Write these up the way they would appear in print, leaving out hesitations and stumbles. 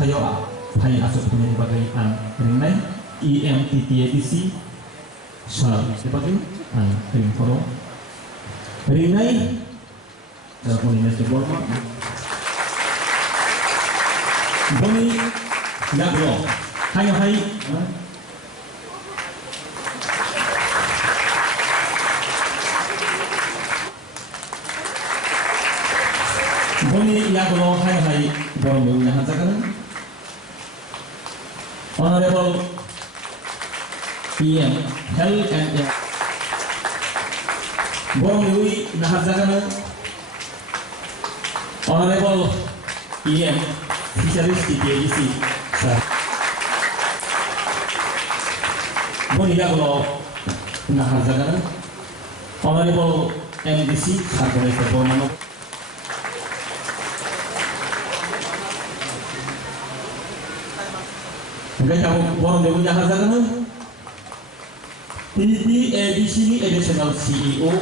tayo hai asuk punya bagai ringnai EMTTADC sar sebagai ring koro ringnai dalam ini sebuah boni nagro hai boni nagro hai borong beul yang hantakan Honorable PM Health and borong beul nahazakan Honorable PM Fisheries TTADC boni nagro nahazakan Honorable MDC Sargone Sebormano Gaya borong beul yang hazakan TTADC additional CEO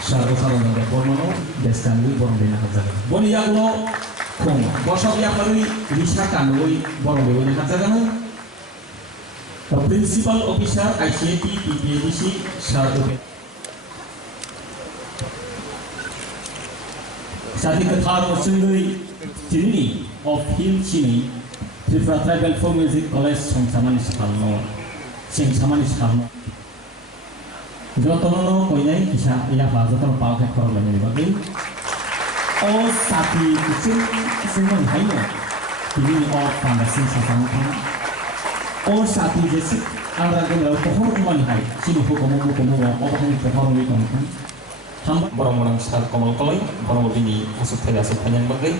Sargone Sebormano Deskanui borong beul yang hazakan boni nagro kong bosok yang baru wisata noi borong beul yang hazakan Principal Officer ICT TTADC Sargone Sati Kathar Sundari Tini of Hill Chini Tripura Tribal Folk Music College Sengsaman Sekalno Jotono koinai kisah ia bahasa terpakai korban ini bagi Oh Sati Senang Haino Ini of Pandasi Sasangkan Oh Sati Jesik Aragan Pohon Umani Hai Sini Hukumu Obahani Pohon Wikonkan Hamba borong-borong saat komal koloi borong begini masuk tadi asal panjang bagai